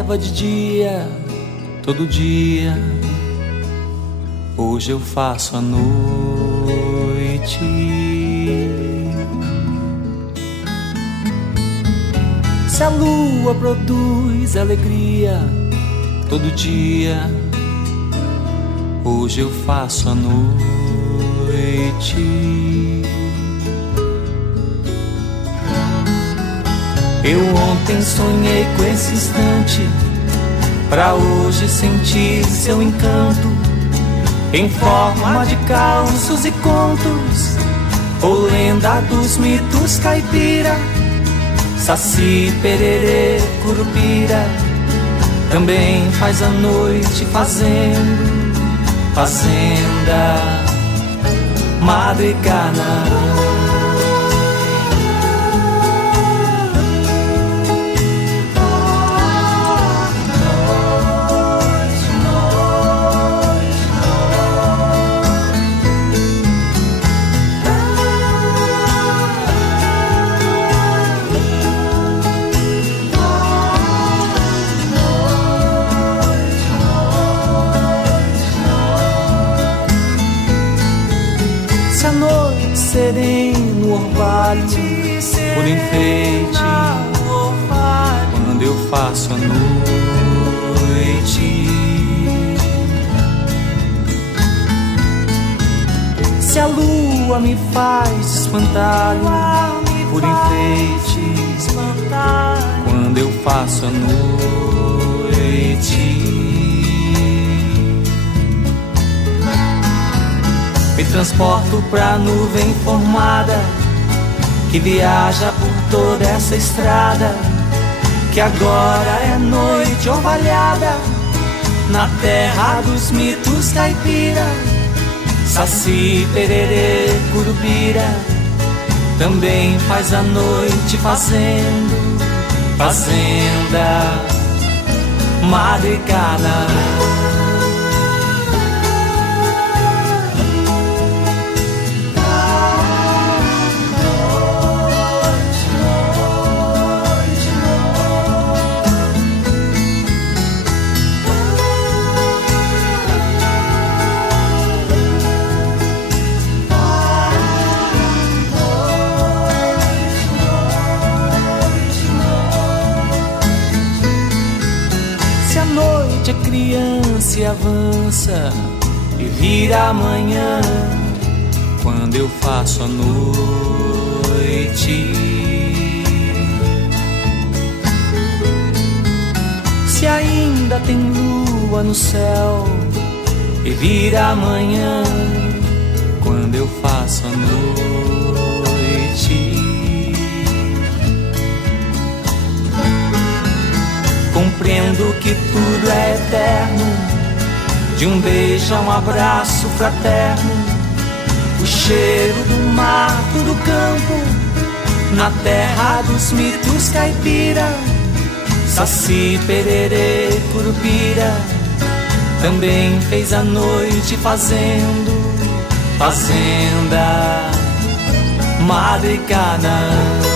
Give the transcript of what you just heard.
leva de dia, todo dia. Hoje eu faço a noite. Se a lua produz alegria todo dia, hoje eu faço a noite. Eu ontem sonhei com esse instante, pra hoje sentir seu encanto, em forma de causos e contos, ou lenda dos mitos caipira. Saci, pererê, curupira, também faz a noite fazendo fazenda, madrigana. Se a noite sereno, orvalho, por enfeite, quando eu faço a noite. Se a lua me faz espantalho, por enfeite, quando eu faço a noite. Me transporto pra nuvem formada que viaja por toda essa estrada, que agora é noite orvalhada na terra dos mitos caipira. Saci, pererê, curupira, também faz a noite fazendo fazenda, madrigana. A noite é criança e avança e vira amanhã, quando eu faço a noite. Se ainda tem lua no céu e vira amanhã, quando eu faço a noite. Compreendo que tudo é eterno, de um beijo a um abraço fraterno, o cheiro do mato, do campo, na terra dos mitos caipira. Saci, pererê, curupira, também fez a noite fazendo fazenda, madrigana.